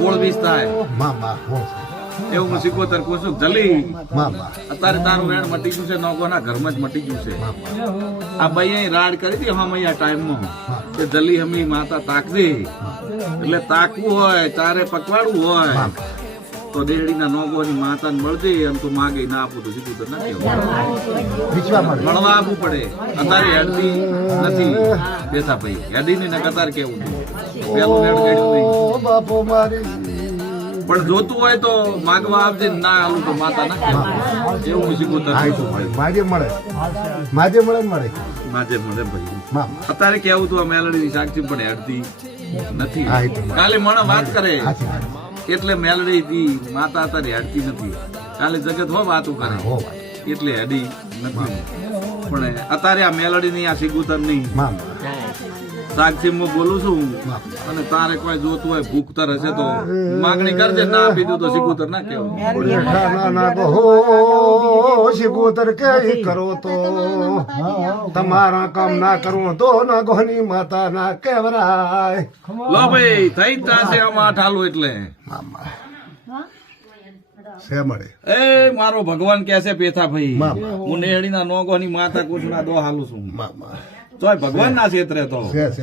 સોળ 20 થાય મામા એવું હું સિકોતર કહું છું જલી મામા અત્યારે તારું વેણ મટી ગયું છે નોકોના ઘરમાં જ મટી ગયું છે આ ભાઈ રાડ કરી હતી હમૈયા ટાઈમમાં કે જલી હમી માતા તાકજે એટલે તાકવું હોય તારે પકવાડવું હોય તો દેહડીના નોગોની માતાને મળજે એમ તો માગે ના આપું તો સીધું તો ના કહેવાય વિશ્વા મળે મળવા આપવું પડે અત્યારે હેડતી નથી બેસા ભાઈ હેડી ને કતાર કેવું પેલું હેડ ગયું નહીં ઓ બાપો મારી પણ જોતું હોય તો માગવા આપજે ના આલું તો માતા ના કહેવાય એવું સિકોતર માજે મળે માજે મળે ને મળે માજે મળે ભાઈ મામા અત્યારે કેવું તું આ મેલડી સાક્ષી પણ હેડતી નથી હા, એ તો મળે. કાલે મને વાત કરે સાચી વાત. એટલે મેલડી થી માતા અત્યારે હેડતી નથી કાલે જગત હો વાતું કરે હો એટલે હેડી નથી પણ અત્યારે આ મેલડી ની આ સિગુતર ની મામા સાક્ષી હું બોલું છું અને તારે કોઈ જોતું હોય ભૂખતર હશે તો માગણી કરજે ના આપી દઉં તો સિગુતર ના કેવું ના કહો શિકોતર કે કરો તો તમારા કામ ના કરું તો ના ગોની માતા ના કેવરાય લો ભાઈ થઈ જ જશે આમાં ઠાલું એટલે મામા સે મળે એ મારો ભગવાન કે છે પેથા ભાઈ મામા. હું નેહડી ના નોગોની માતા કુછ ના દો હાલું છું મામા તોય ભગવાન ના ક્ષેત્રે તો સે સે